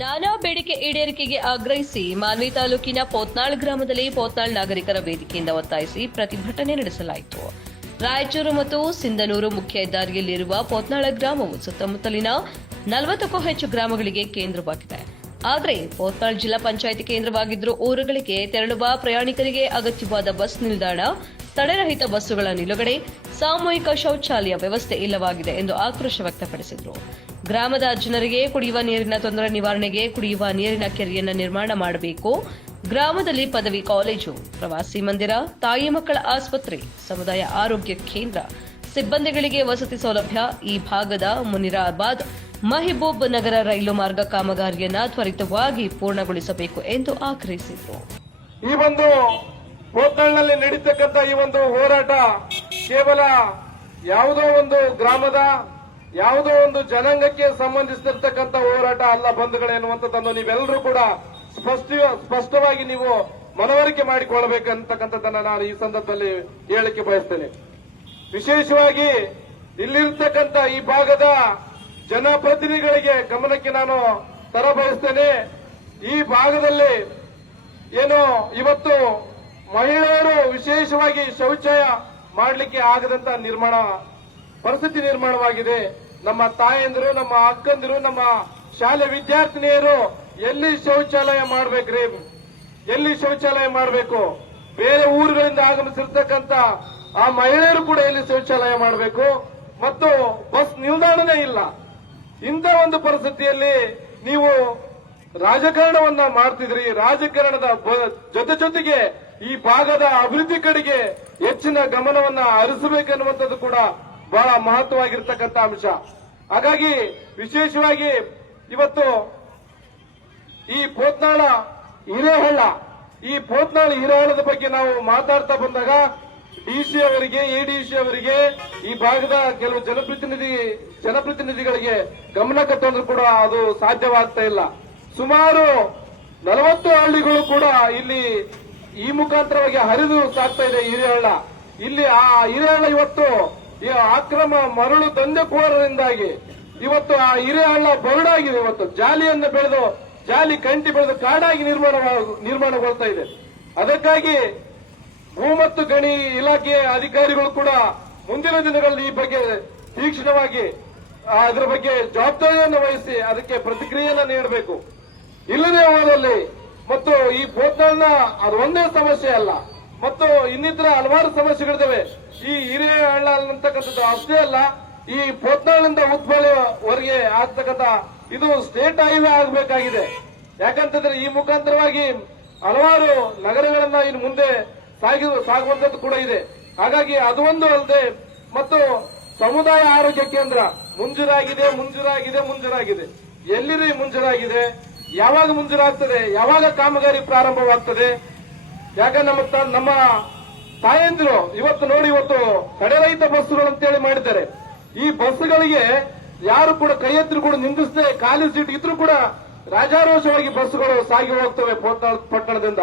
ನಾನಾ ಬೇಡಿಕೆ ಈಡೇರಿಕೆಗೆ ಆಗ್ರಹಿಸಿ ಮಾನ್ವಿ ತಾಲೂಕಿನ ಪೋತ್ನಾಳ್ ಗ್ರಾಮದಲ್ಲಿ ಪೋತ್ನಾಳ್ ನಾಗರಿಕರ ವೇದಿಕೆಯಿಂದ ಒತ್ತಾಯಿಸಿ ಪ್ರತಿಭಟನೆ ನಡೆಸಲಾಯಿತು. ರಾಯಚೂರು ಮತ್ತು ಸಿಂಧನೂರು ಮುಖ್ಯ ಹೆದ್ದಾರಿಯಲ್ಲಿರುವ ಪೋತ್ನಾಳ ಗ್ರಾಮವು ಸುತ್ತಮುತ್ತಲಿನ 40ಕ್ಕೂ ಹೆಚ್ಚು ಗ್ರಾಮಗಳಿಗೆ ಕೇಂದ್ರವಾಗಿದೆ. ಆದರೆ ಪೋತ್ನಾಳ್ ಜಿಲ್ಲಾ ಪಂಚಾಯಿತಿ ಕೇಂದ್ರವಾಗಿದ್ದರೂ ಊರುಗಳಿಗೆ ತೆರಳುವ ಪ್ರಯಾಣಿಕರಿಗೆ ಅಗತ್ಯವಾದ ಬಸ್ ನಿಲ್ದಾಣ, ತಡೆರಹಿತ ಬಸ್ಸುಗಳ ನಿಲುಗಡೆ, ಸಾಮೂಹಿಕ ಶೌಚಾಲಯ ವ್ಯವಸ್ಥೆ ಇಲ್ಲವಾಗಿದೆ ಎಂದು ಆಕ್ರೋಶ ವ್ಯಕ್ತಪಡಿಸಿದರು. ಗ್ರಾಮದ ಜನರಿಗೆ ಕುಡಿಯುವ ನೀರಿನ ತೊಂದರೆ ನಿವಾರಣೆಗೆ ಕುಡಿಯುವ ನೀರಿನ ಕೆರೆಯನ್ನು ನಿರ್ಮಾಣ ಮಾಡಬೇಕು. ಗ್ರಾಮದಲ್ಲಿ ಪದವಿ ಕಾಲೇಜು, ಪ್ರವಾಸಿ ಮಂದಿರ, ತಾಯಿ ಮಕ್ಕಳ ಆಸ್ಪತ್ರೆ, ಸಮುದಾಯ ಆರೋಗ್ಯ ಕೇಂದ್ರ, ಸಿಬ್ಬಂದಿಗಳಿಗೆ ವಸತಿ ಸೌಲಭ್ಯ, ಈ ಭಾಗದ ಮುನಿರಾಬಾದ್ ಮಹಿಬೂಬ್ ನಗರ ರೈಲು ಮಾರ್ಗ ಕಾಮಗಾರಿಯನ್ನು ತ್ವರಿತವಾಗಿ ಪೂರ್ಣಗೊಳಿಸಬೇಕು ಎಂದು ಆಗ್ರಹಿಸಿದರು. ಈ ಒಂದು ಪೋತ್ನಾಳ್ನಲ್ಲಿ ನಡೀತಕ್ಕಂಥ ಈ ಒಂದು ಹೋರಾಟ ಕೇವಲ ಯಾವುದೋ ಒಂದು ಗ್ರಾಮದ ಯಾವುದೋ ಒಂದು ಜನಾಂಗಕ್ಕೆ ಸಂಬಂಧಿಸಿರ್ತಕ್ಕಂಥ ಹೋರಾಟ ಅಲ್ಲ ಬಂಧುಗಳೇನ್ನುವಂಥದ್ದನ್ನು ನೀವೆಲ್ಲರೂ ಕೂಡ ಸ್ಪಷ್ಟವಾಗಿ ನೀವು ಮನವರಿಕೆ ಮಾಡಿಕೊಳ್ಳಬೇಕಂತಕ್ಕಂಥದ್ದನ್ನ ನಾನು ಈ ಸಂದರ್ಭದಲ್ಲಿ ಹೇಳಕ್ಕೆ ಬಯಸ್ತೇನೆ. ವಿಶೇಷವಾಗಿ ಇಲ್ಲಿರ್ತಕ್ಕಂಥ ಈ ಭಾಗದ ಜನಪ್ರತಿನಿಧಿಗಳಿಗೆ ಗಮನಕ್ಕೆ ನಾನು ತರಬಯಸ್ತೇನೆ. ಈ ಭಾಗದಲ್ಲಿ ಏನು ಇವತ್ತು ಮಹಿಳೆಯರು ವಿಶೇಷವಾಗಿ ಶೌಚಾಲಯ ಮಾಡಲಿಕ್ಕೆ ಆಗದಂತ ಪರಿಸ್ಥಿತಿ ನಿರ್ಮಾಣವಾಗಿದೆ. ನಮ್ಮ ತಾಯಂದಿರು, ನಮ್ಮ ಅಕ್ಕಂದಿರು, ನಮ್ಮ ಶಾಲೆ ವಿದ್ಯಾರ್ಥಿನಿಯರು ಎಲ್ಲಿ ಶೌಚಾಲಯ ಮಾಡ್ಬೇಕ್ರಿ? ಎಲ್ಲಿ ಶೌಚಾಲಯ ಮಾಡಬೇಕು? ಬೇರೆ ಊರುಗಳಿಂದ ಆಗಮಿಸಿರ್ತಕ್ಕಂಥ ಆ ಮಹಿಳೆಯರು ಕೂಡ ಎಲ್ಲಿ ಶೌಚಾಲಯ ಮಾಡಬೇಕು? ಮತ್ತು ಬಸ್ ನಿಲ್ದಾಣನೇ ಇಲ್ಲ. ಇಂಥ ಒಂದು ಪರಿಸ್ಥಿತಿಯಲ್ಲಿ ನೀವು ರಾಜಕಾರಣವನ್ನ ಮಾಡ್ತಿದ್ರಿ. ರಾಜಕಾರಣದ ಜೊತೆಗೆ ಈ ಭಾಗದ ಅಭಿವೃದ್ಧಿ ಕಡೆಗೆ ಹೆಚ್ಚಿನ ಗಮನವನ್ನ ಹರಿಸಬೇಕೆನ್ನುವಂಥದ್ದು ಕೂಡ ಬಹಳ ಮಹತ್ವವಾಗಿರ್ತಕ್ಕಂಥ ಅಂಶ. ಹಾಗಾಗಿ ವಿಶೇಷವಾಗಿ ಇವತ್ತು ಈ ಪೋತ್ನಾಳ ಹಿರೇಹಳ್ಳ ಹಿರೇಹಳ್ಳದ ಬಗ್ಗೆ ನಾವು ಮಾತಾಡ್ತಾ ಬಂದಾಗ ಡಿಸಿ ಅವರಿಗೆ, ಎಡಿಸಿ ಅವರಿಗೆ, ಈ ಭಾಗದ ಕೆಲವು ಜನಪ್ರತಿನಿಧಿಗಳಿಗೆ ಗಮನಕ್ಕೆ ತಂದ್ರು ಕೂಡ ಅದು ಸಾಧ್ಯವಾಗ್ತಾ ಇಲ್ಲ. ಸುಮಾರು 40 ಹಳ್ಳಿಗಳು ಕೂಡ ಇಲ್ಲಿ ಈ ಮುಖಾಂತರವಾಗಿ ಹರಿದು ಸಾಗ್ತಾ ಇದೆ ಹಿರೇಹಳ್ಳ. ಇಲ್ಲಿ ಆ ಹಿರೇಹಳ್ಳ ಇವತ್ತು ಈ ಅಕ್ರಮ ಮರಳು ದಂಧೆಕೋರರಿಂದಾಗಿ ಇವತ್ತು ಆ ಹಿರೇಹಳ್ಳ ಬರಡಾಗಿದೆ. ಇವತ್ತು ಜಾಲಿಯನ್ನು ಬೆಳೆದು, ಜಾಲಿ ಕಂಟಿ ಬೆಳೆದು ಕಾಡಾಗಿ ನಿರ್ಮಾಣಗೊಳ್ತಾ ಇದೆ. ಅದಕ್ಕಾಗಿ ಭೂ ಮತ್ತು ಗಣಿ ಇಲಾಖೆಯ ಅಧಿಕಾರಿಗಳು ಕೂಡ ಮುಂದಿನ ದಿನಗಳಲ್ಲಿ ಈ ಬಗ್ಗೆ ತೀಕ್ಷ್ಣವಾಗಿ ಅದರ ಬಗ್ಗೆ ಜವಾಬ್ದಾರಿಯನ್ನು ವಹಿಸಿ ಅದಕ್ಕೆ ಪ್ರತಿಕ್ರಿಯೆಯನ್ನು ನೀಡಬೇಕು. ಇಲ್ಲದೆ ಹೋದಲ್ಲಿ ಮತ್ತು ಈ ಪೋತ್ನಾಳ್ನ ಅದು ಒಂದೇ ಸಮಸ್ಯೆ ಅಲ್ಲ, ಮತ್ತು ಇನ್ನಿತರ ಹಲವಾರು ಸಮಸ್ಯೆಗಳಿದ್ದಾವೆ. ಈ ಹಿರೇಹಳ್ಳ ಅಂತಕ್ಕಂಥದ್ದು ಅಷ್ಟೇ ಅಲ್ಲ, ಈ ಪೋತ್ನಾಳ್ನಿಂದ ಉತ್ಬಳವರೆಗೆ ಆಗ್ತಕ್ಕಂಥ ಇದು ಸ್ಟೇಟ್ ಹೈವೇ ಆಗಬೇಕಾಗಿದೆ. ಯಾಕಂತಂದ್ರೆ ಈ ಮುಖಾಂತರವಾಗಿ ಹಲವಾರು ನಗರಗಳನ್ನ ಇನ್ನು ಮುಂದೆ ಸಾಗುವಂತದ್ದು ಕೂಡ ಇದೆ. ಹಾಗಾಗಿ ಅದು ಒಂದು ಅಲ್ಲದೆ ಮತ್ತು ಸಮುದಾಯ ಆರೋಗ್ಯ ಕೇಂದ್ರ ಮುಂಜೂರಾಗಿದೆ. ಎಲ್ಲಿರಿ ಮುಂಜೂರಾಗಿದೆ? ಯಾವಾಗ ಮುಂಜೂರಾಗ್ತದೆ? ಯಾವಾಗ ಕಾಮಗಾರಿ ಪ್ರಾರಂಭವಾಗ್ತದೆ? ಯಾಕ ನಮ್ಮ ತಾಯಂದಿರು ಇವತ್ತು ನೋಡಿ, ಇವತ್ತು ತಡೆರಹಿತ ಬಸ್ಸುಗಳು ಅಂತೇಳಿ ಮಾಡಿದ್ದಾರೆ. ಈ ಬಸ್ಗಳಿಗೆ ಯಾರು ಕೂಡ ಕೈ ಎತ್ತರು ಕೂಡ ನಿಂದಿಸದೆ ಖಾಲಿ ಸೀಟ್ ಇದ್ರೂ ಕೂಡ ರಾಜಾರೋಷವಾಗಿ ಬಸ್ಸುಗಳು ಸಾಗಿ ಹೋಗ್ತವೆ ಪಟ್ಟಣದಿಂದ.